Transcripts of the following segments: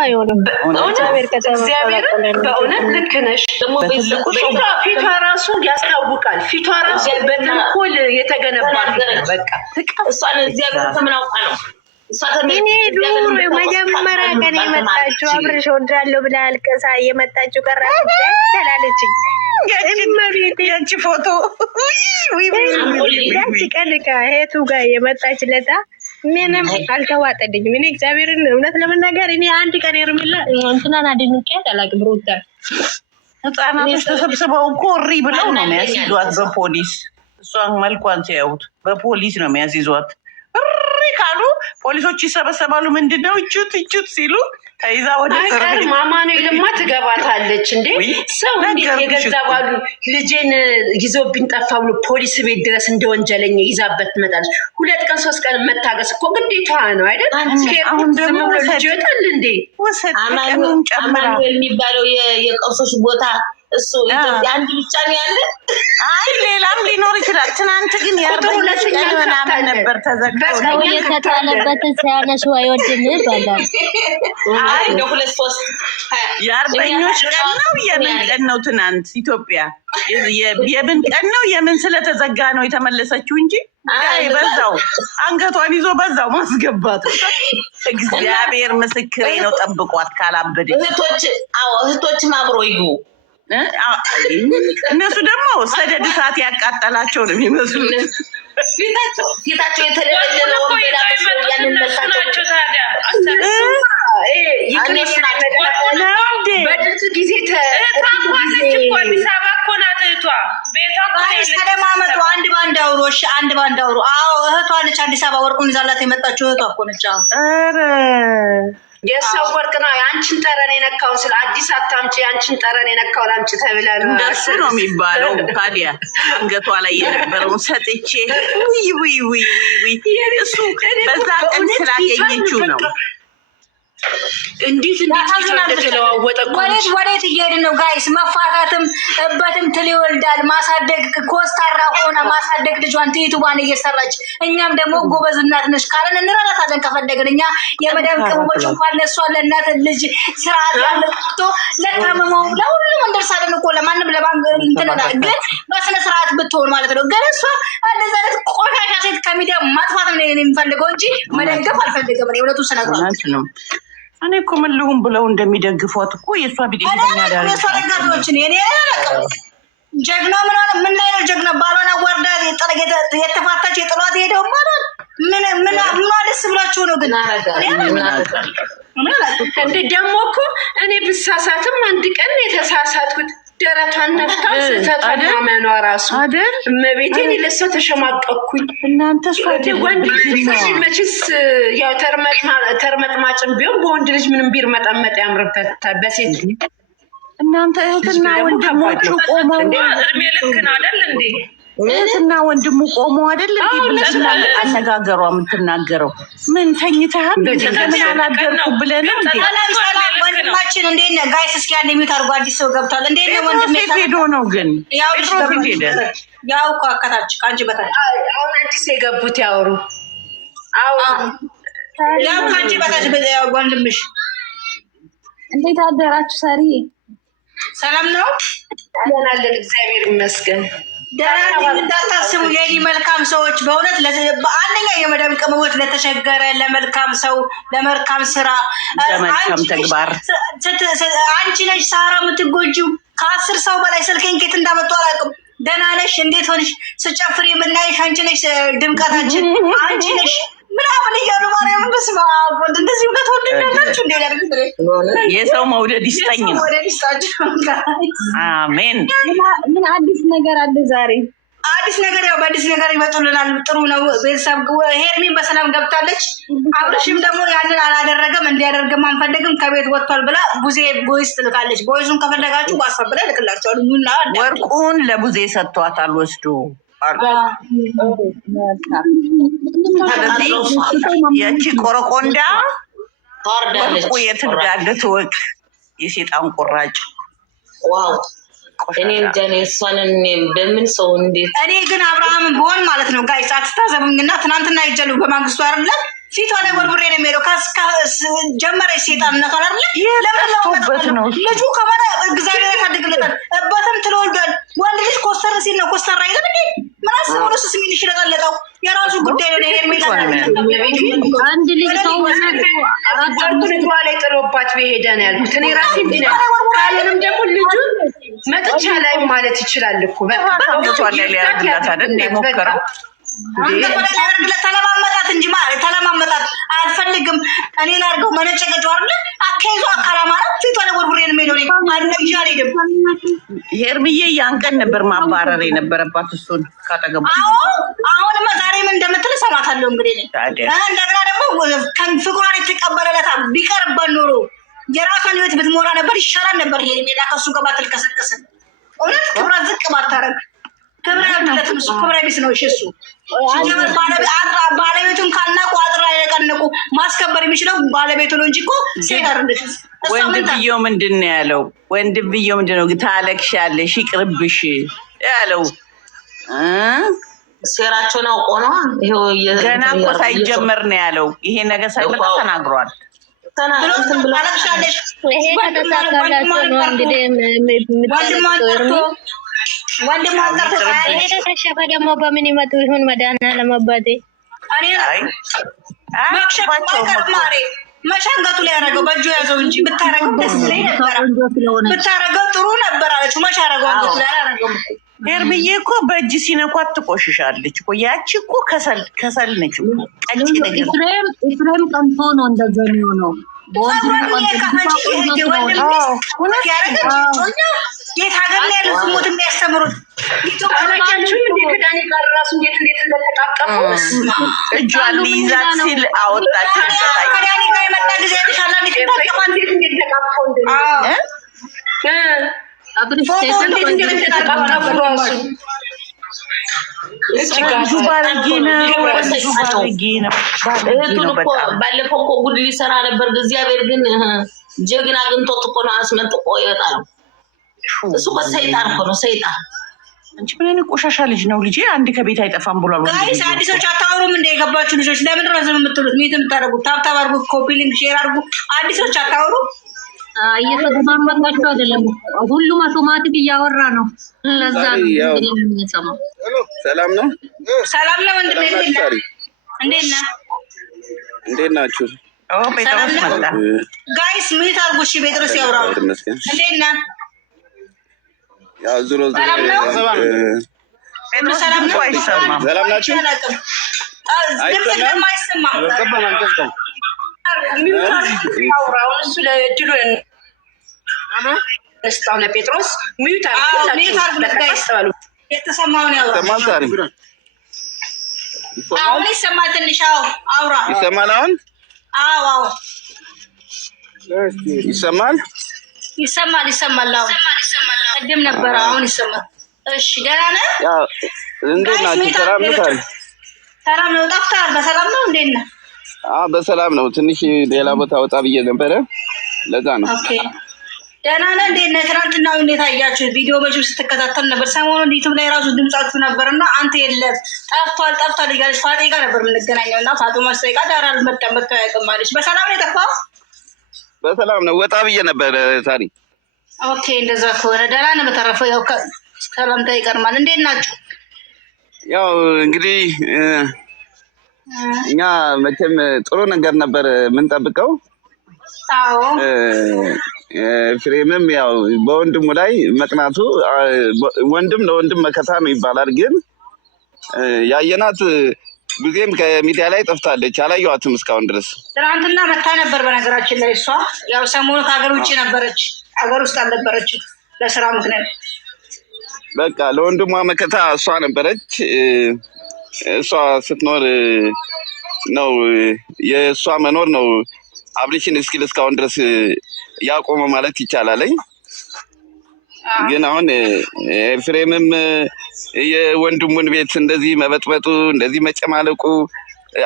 አይሆንም እግዚአብሔር በእውነት ልክ ነሽ ደግሞ ፊቷ ራሱ ያስታውቃል ፊቷ ራሱ በተንኮል የተገነባ በቃ እሷን እግዚአብሔር ተምናውቃ ነው እኔ ዱሮ መጀመሪያ ቀን የመጣችው አብረሽ ወዳለው ብላ አልቀሳ የመጣችው ቀራች ተላለችኝ ያቺ ፎቶ ያቺ ቀልቃ ሄቱ ጋር የመጣች ለታ ምንም አልተዋጠልኝም። እኔ እግዚአብሔርን እውነት ለመናገር እኔ አንድ ቀን የርምላ እንትናን አድንቄያት አላውቅም። ሩታ ህፃናቶች ተሰብስበው እኮ እሪ ብለው ነው የሚያስይዟት በፖሊስ እሷን መልኳን ሲያዩት በፖሊስ ነው የሚያስይዟት። እሪ ካሉ ፖሊሶች ይሰበሰባሉ። ምንድነው እጁት ሲሉ ተይዛ ወደ ማማኑኤልማ ትገባታለች እንዴ ሰው እንዴት የገዛ ባሉ ልጄን ይዞብኝ ጠፋ ብሎ ፖሊስ ቤት ድረስ እንደ ወንጀለኛ ይዛበት ትመጣለች። 2 ቀን 3 ቀን መታገስ እኮ ግዴታዋ ነው አይደል? አሁን ደግሞ ልጅ ይወጣል እንዴ አማኑኤል የሚባለው የቀውሶች ቦታ እሱ ኢትዮጵያ አንድ ብቻ ነው ያለ። አይ ሌላም ሊኖር ይችላል። ትናንት ግን ያርበኛሽ ምናምን ነበር ተዘግቶ የተጣለበት ሲያነሱ አይወድም ይባላል። አይ ነው 2-3 ያርበኞች ቀን ነው የምን ቀን ነው? ትናንት ኢትዮጵያ የምን ቀን ነው? የምን ስለተዘጋ ነው የተመለሰችው እንጂ አይ በዛው አንገቷን ይዞ በዛው ማስገባት። እግዚአብሔር ምስክሬ ነው። ጠብቋት ካላበደች እህቶችም አብሮ ይጉ። እነሱ ደግሞ ሰደድ እሳት ያቃጠላቸው ነው የሚመስሉት። ፊታቸው የተለለለ ወንበላ መስሎ ያንን መልካቸው ታዲያ በድርቱ ጊዜ ታቋለች እኮ አዲስ አበባ እኮ ናት እህቷ። ቤቷ ተደማመጡ። አንድ ባንድ አውሩ። እሺ አንድ ባንድ አውሩ። አዎ እህቷ ነች። አዲስ አበባ ወርቁን ይዛላት የመጣችው እህቷ እኮ ነች። ኧረ የሰው ወርቅ ነው። አንቺን ጠረን የነካው ስለ አዲስ አታምጪ፣ አንቺን ጠረን የነካው ላምጪ ተብላ ነው። እንደሱ ነው የሚባለው። ታዲያ አንገቷ ላይ የነበረው ሰጥቼ ውይ እሱ በዛ ቀን ስላገኘችው ነው። እንዴት እንደተለዋወጠ ወዴት እየሄድን ነው ጋይስ? መፋታትም እበትም ትል ይወልዳል። ማሳደግ ኮስታራ ሆነ ማሳደግ ልጇን ትይቱባን እየሰራች እኛም ደግሞ ጎበዝ እናት ነሽ ካለን እንረዳታለን። ከፈለግን እኛ የመዳም ቅመሞች እንኳን ለእሷ ለእናት ልጅ ስርዓት ያለቶ ለታመመው ለሁሉም እንደርሳለን እኮ ለማንም ለማንትና ግን በስነ ስርዓት ብትሆን ማለት ነው። ግን እሷ እንደዛ አይነት ቆሻሻ ሴት ከሚዲያ ማጥፋት ነው የሚፈልገው እንጂ መደገፍ አልፈልግም። እኔ እውነቱን ስነግሯት ነው። እኔ እኮ ምን ልሁን ብለው እንደሚደግፏት እኮ የእሷ ቢደግፈኛ ዳር የእሷ ደጋፊዎችን እኔ ጀግና ምን ላይ ነው ጀግና? ባሏን አዋርዳ የተፋታች የጥሏት ሄደው ማለት ምን ደስ ብላችሁ ነው? ግን እንደ ደግሞ እኮ እኔ ብሳሳትም አንድ ቀን የተሳሳትኩት ደረቷን ነፍታው ስህተቷን ማመኗ ራሱ እመቤቴን ለሷ ተሸማቀኩኝ። እናንተ ወንድ ልጅ መችስ ያው ተርመጥማጭም ቢሆን በወንድ ልጅ ምንም ቢርመጠመጥ ያምርበታል። በሴት እናንተ እህትና ወንድሞቹ ቆመው እድሜ ልክ ነው አይደል እንዴ? እህትና ወንድሙ ቆመው አይደል እንዴ? አነጋገሯ የምትናገረው ምን ተኝተሃል ምን አላደርኩ ብለን እንዴ? ወንድማችን እንዴት ነህ ጋይስ? እስኪ አንድ ሚዩት አድርጎ አዲስ ሰው ገብቷል። እንዴት ነው ወንድሜ? ሄዶ ነው ግን ያው እኮ አካታች ካንቺ በታች አሁን አዲስ የገቡት ያወሩ ያው ካንቺ በታች ወንድምሽ እንዴት አደራችሁ? ሰሪ ሰላም ነው ያለን እግዚአብሔር ይመስገን። ደህና እንዳታስቡ የኔ መልካም ሰዎች። በእውነት አንደኛ የመዳም ቅመሞች ለተቸገረ ለመልካም ሰው ለመልካም ስራ ለመልካም ተግባር አንቺ ነሽ ሳራ የምትጎጂው። ከ10 ሰው በላይ ስልኬን ኬት እንዳመጡ አላውቅም። ደህና ነሽ? እንዴት ሆንሽ? ስጨፍር የምናይሽ አንቺ ነሽ ድምቀታችን አንቺ ነሽ ምናምን እያሉ ማርያምን በስመ አብ ወልድ እንደዚህ ሁለት ወንድናችሁ እንዴ ያርግት የሰው መውደድ ይስጠኝ ነው። መውደድ ይስጣችሁ። አሜን። ምን አዲስ ነገር አለ ዛሬ? አዲስ ነገር ያው በአዲስ ነገር ይመጡልናል። ጥሩ ነው። ቤተሰብ ሄርሚን በሰላም ገብታለች። አብርሽም ደግሞ ያንን አላደረገም እንዲያደርግም አንፈልግም ከቤት ወጥቷል ብላ ቡዜ ቦይስ ትልካለች። ቦይሱን ከፈለጋችሁ ዋትስአፕ ላይ ልክላችኋለሁ። ኑና ወርቁን ለቡዜ ሰጥቷታል ወስዶ ያቺ ቆረቆንዳ ወርቁ የት እንዳለ ትወቅ። የሴጣን ቁራጭ ዋው እኔ እንጃ ነው እሷን በምን ሰው እንዴት እኔ ግን አብርሃምን ብሆን ማለት ነው ጋይስ አትታዘቡኝና ትናንትና ይጀሉ በማግስቱ አይደለም ፊቷ ላይ ወርውሬ ነው የሚሄደው። ጀመረች ሴጣንነት ለምንበት ነው ልጁ ከሆነ እግዚአብሔር ያሳድግለታል። እበትም ትለወልዷል። ወንድ ልጅ ኮስተር ሲል ነው ኮስተር አይደል እንዴ? ምን አስበው ነው ስሚል ይሽለጠለጠው? የራሱ ጉዳይ ነው። ሄርሜላ አንድ ልጅ ሰው አራቱን እግሯ ላይ ጥሎባት በሄደ ነው ያልኩት እኔ ራሴ እንዲህ ነው። ካልሆነም ደግሞ ልጁን መጥቻ ላይ ማለት ይችላል እኮ በቃ አንገቷን ላይ ሊያደርግላት አይደል ሞከረው ተለማመጣት እንጂ ማለት ተለማመጣት አልፈልግም እኔ ላድርገው መነጨቀጭ አይደል? አካይዞ አካላማራ ፊቷ ላይ ወርውሬ ነው የሚሄደው። አንደኛ አልሄድም። ሄርምዬ ያን ቀን ነበር ማባረር የነበረባት እሱን ካጠገቡ። አሁንማ ዛሬ ምን እንደምትል እሰማታለሁ። እንግዲህ እንደገና ደግሞ ፍቅሯን የተቀበለለታ ቢቀርበት ኖሮ የራሷን ህይወት ብትሞራ ነበር ይሻላል ነበር። ሄርሜላ ከሱ ጋር ባትልከሰከስም እውነት ክብራ ዝቅ ባታረግ ክብራ ያለትም እሱ ክብራ ቢስ ነው። እሺ እሱ ባለቤቱን ካናቁ አጥራ ያቀነቁ ማስከበር የሚችለው ባለቤቱ ነው እንጂ እኮ ሴት አይደለች። ወንድብየው ምንድን ነው ያለው? ወንድብየው ምንድን ነው ታለቅሻለሽ ይቅርብሽ ያለው? ሴራቸውን አውቆ ነው። ይሄው ገና እኮ ሳይጀመር ነው ያለው። ይሄ ነገር ሳይመጣ ተናግሯል። ታለቅሻለሽ ይሄ ከተሳካላችሁ ነው እንግዲህ ወንድም ተከሸፈ ደግሞ በምን ይመጡ ይሁን መድኃኒዓለም አባቴ መሻንገቱ ላይ ያደረገው በእጁ ያዘው እንጂ ብታረገው ደስ ይለኝ ነበረ። ብታረገው ጥሩ ነበር አለች። መሻረገው አንገቱ ላይ አላረገውም። ሄርምዬ እኮ በእጅ ሲነኳት ትቆሽሻለች እኮ። ያቺ እኮ ከሰል ነች እኮ ቀጭ ነገር። ኤፍሬም ቀንቶ ነው እንደዛ የሚሆነው። የት ሀገር ላይ ያለው ስሙት የሚያስተምሩት ከዳኒ ጋር ራሱ እንዴት እንደተቃቀፉ እጇን ሊይዛት ሲል አወጣች። ከዳኒ ጋር የመጣ ጊዜ የተሻለ እንዴት እንደተቃቀፉ ባለፈው እኮ ጉድ ሊሰራ ነበር። እግዚአብሔር ግን ጀግና አግኝቶት እኮ ነው አስመንጥቆ ይወጣል። እሱ ሰይጣን እኮ ነው ሰይጣን። አንቺ ምን አይነት ቆሻሻ ልጅ ነው? ልጄ አንድ ከቤት አይጠፋም ብሏል። ጋይስ አዲሶች አታወሩም እንደ የገባችሁ ልጆች ለምን ረዘም የምትሉት? ሚት የምታደርጉት ታብታብ አድርጉ፣ ኮፒ ሊንክ ሼር አድርጉ። አዲሶች አታወሩ። እየተደማመጣችሁ አይደለም። ሁሉም አውቶማቲክ እያወራ ነው። ለዛ ነው የምንሰማው። ሰላም ነው። ሰላም ነው ወንድሜ። እንዴት ነህ? እንዴት ናችሁ? ጴጥሮስ መጣ። ጋይስ ሚት አድርጉ። እሺ ጴጥሮስ ያወራው። እንዴት ነህ? ያው ዙሮ ጴጥሮስ ሰላም ነው። አይሰማም። ሰላም ናችሁ? አይሰማም። እሱ ለድሉ ስጣው ለጴጥሮስ ሚዩት የተሰማውን ያውራ። አሁን ይሰማል። ትንሽ አውራ። ይሰማል አሁን? አዎ ይሰማል። ይሰማል። አሁን ቅድም ነበረ፣ አሁን ይሰማል። እሺ ደህና ነህ? እንዴት ናችሁ? ሰላም ነው? ሰላም ነው። ጠፍተሃል። በሰላም ነው? እንዴት ነህ? በሰላም ነው። ትንሽ ሌላ ቦታ ወጣ ብዬ ነበረ፣ ለዛ ነው። ኦኬ ደህና ነህ? እንዴት ነህ? ትናንትና እንዴት አያችሁ? ቪዲዮ በጅብ ስትከታተል ነበር። ሰሞኑን ዩቱብ ላይ ራሱ ድምጻችሁ ነበር እና አንተ የለም ጠፍቷል እያለች ፋጤ ጋር ነበር የምንገናኘው እና ፋጡማ ስጠይቃ ዳር አልመጣም መጥቶ አያውቅም አለች። በሰላም ነው የጠፋው? በሰላም ነው። ወጣ ብዬ ነበር ታሪ። ኦኬ እንደዛ ከሆነ ደህና ነህ። በተረፈው ያው ሰላምታ ይቀርማል። እንዴት ናችሁ? ያው እንግዲህ እኛ መቼም ጥሩ ነገር ነበር የምንጠብቀው። አዎ ፍሬምም ያው በወንድሙ ላይ መቅናቱ ወንድም ለወንድም መከታ ነው ይባላል። ግን ያየናት ጊዜም ከሚዲያ ላይ ጠፍታለች፣ አላየኋትም እስካሁን ድረስ። ትናንትና መታ ነበር በነገራችን ላይ እሷ ያው ሰሞኑ ከሀገር ውጭ ነበረች፣ ሀገር ውስጥ አልነበረችም ለስራ ምክንያት። በቃ ለወንድሟ መከታ እሷ ነበረች። እሷ ስትኖር ነው የእሷ መኖር ነው አብሬሽን እስኪል እስካሁን ድረስ ያቆመ ማለት ይቻላለኝ። ግን አሁን ፍሬምም የወንድሙን ቤት እንደዚህ መበጥበጡ እንደዚህ መጨማለቁ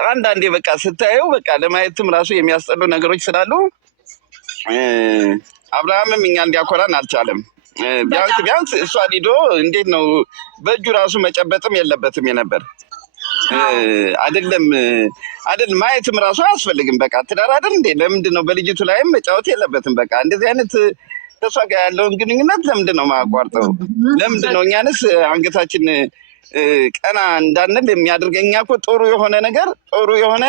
አንዳንዴ በቃ ስታየው በቃ ለማየትም ራሱ የሚያስጠሉ ነገሮች ስላሉ አብርሃምም እኛ እንዲያኮራን አልቻለም። ቢያንስ እሷ ሊዶ እንዴት ነው በእጁ ራሱ መጨበጥም የለበትም የነበር። አይደለም ማየትም ራሱ አያስፈልግም። በቃ ትዳር አይደል እንዴ? ለምንድን ነው በልጅቱ ላይም መጫወት የለበትም? በቃ እንደዚህ አይነት ከእሷ ጋር ያለውን ግንኙነት ለምንድን ነው ማያቋርጠው? ለምንድን ነው እኛንስ አንገታችን ቀና እንዳንል የሚያደርገኝ? እኛ እኮ ጥሩ የሆነ ነገር ጥሩ የሆነ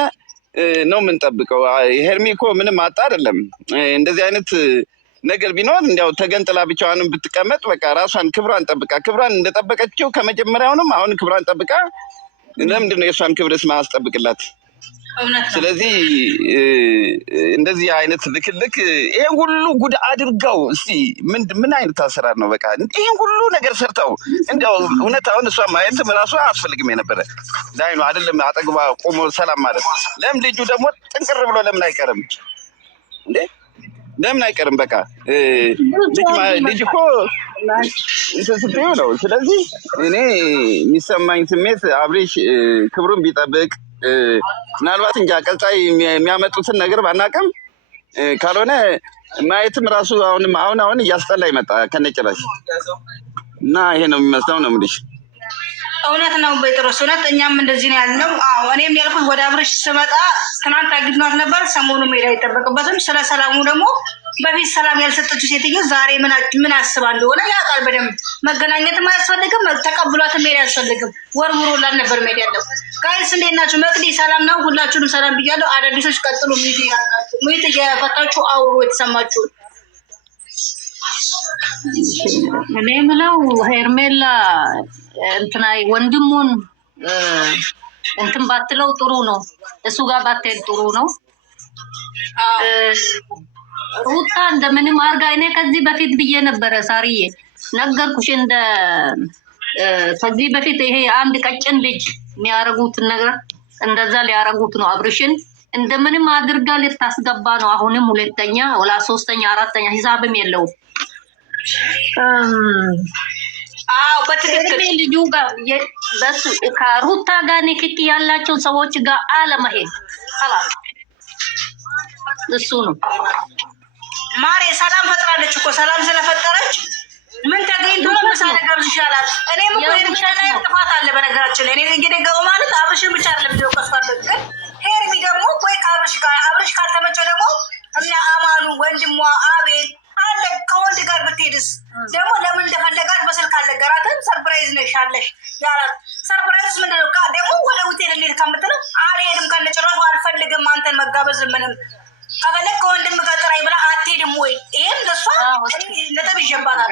ነው የምንጠብቀው። ሄርሚ እኮ ምንም አጣ አይደለም። እንደዚህ አይነት ነገር ቢኖር እንዲያው ተገንጥላ ብቻዋንም ብትቀመጥ በቃ ራሷን ክብሯን ጠብቃ ክብሯን እንደጠበቀችው ከመጀመሪያውንም አሁን ክብሯን ጠብቃ ለምንድን ነው የእሷን ክብርስ ማያስጠብቅላት? ስለዚህ እንደዚህ አይነት ልክልክ ይሄን ሁሉ ጉድ አድርገው እስቲ ምን አይነት አሰራር ነው? በቃ ይሄን ሁሉ ነገር ሰርተው እንዲያው እውነት አሁን እሷ ማየትም ራሱ አያስፈልግም የነበረ ዳይኑ አይደለም አጠግባ ቆሞ ሰላም ማለት ለምን ልጁ ደግሞ ጥንቅር ብሎ ለምን አይቀርም እንዴ? ለምን አይቀርም? በቃ ልጅ እኮ ስትዩ ነው። ስለዚህ እኔ የሚሰማኝ ስሜት አብሬሽ ክብሩን ቢጠብቅ ምናልባት እንጃ ቀጣይ የሚያመጡትን ነገር ባናቅም ካልሆነ ማየትም ራሱ አሁን እያስጠላ ይመጣ ከነጭራሽ እና ይሄ ነው የሚመስለው ነው የምልሽ። እውነት ነው ጴጥሮስ፣ እውነት እኛም እንደዚህ ነው ያልነው። እኔም ያልኩት ወደ አብርሽ ስመጣ ትናንት አግኝቷት ነበር። ሰሞኑ መሄድ አይጠበቅበትም። ስለ ሰላሙ ደግሞ በፊት ሰላም ያልሰጠችው ሴትዮ ዛሬ ምን አስባ እንደሆነ ያውቃል በደንብ። መገናኘትም አያስፈልግም፣ ተቀብሏትም መሄድ አያስፈልግም። ወርውሮላን ነበር መሄድ ያለው። ጋይስ እንዴት ናችሁ? መቅዲ ሰላም ነው? ሁላችሁንም ሰላም ብያለሁ። አዳዲሶች ቀጥሉ፣ ሚት እየፈታችሁ አውሩ የተሰማችሁ። እኔ የምለው ሄርሜላ እንትና ወንድሙን እንትን ባትለው ጥሩ ነው፣ እሱ ጋር ባትሄድ ጥሩ ነው። ሩታ እንደምንም አርጋ እኔ ከዚህ በፊት ብዬ ነበረ ሳሪዬ ነገርኩሽ። ከዚህ በፊት ይሄ አንድ ቀጭን ልጅ የሚያረጉትን ነገር እንደዛ ሊያረጉት ነው። አብርሽን እንደምንም አድርጋ ልታስገባ ነው። አሁንም ሁለተኛ ወላ ሶስተኛ አራተኛ ሂሳብም የለውም። በትክክል ልጁ ጋር በሱ ከሩታ ጋር ንክኪ ያላቸው ሰዎች ጋር አለመሄድ አላህ እሱ ነው። ማሬ ሰላም ፈጥራለች እኮ ሰላም ስለፈጠረች ምን ተገኝቶ ነው መሳለ ጋር ይሻላል። እኔም እኮ ላይ ጥፋት አለ በነገራችን ላይ እኔ እንግዲህ ማለት አብርሽን ብቻ አይደለም ቢው ከስፋለች ግን ሄርሚ ደግሞ ወይ አብርሽ ካልተመቸው ደግሞ እና አማኑ ወንድሟ አቤል አለ ከወንድ ጋር ብትሄድስ ደግሞ ለምን እንደፈለጋት በስልክ አልነገራትም። ሰርፕራይዝ ነሻለሽ ያላት ሰርፕራይዝ ምንድን ነው? ደግሞ ወደ ሆቴል እንሂድ ከምትለው አልሄድም ከነጭራሹ አልፈልግም አንተን መጋበዝ ምንም ከፈለግ ከወንድም ጋር ጥራኝ ብላ አትሄድም ወይ? ይሄም ለሷ ነጥብ ይጀባታል።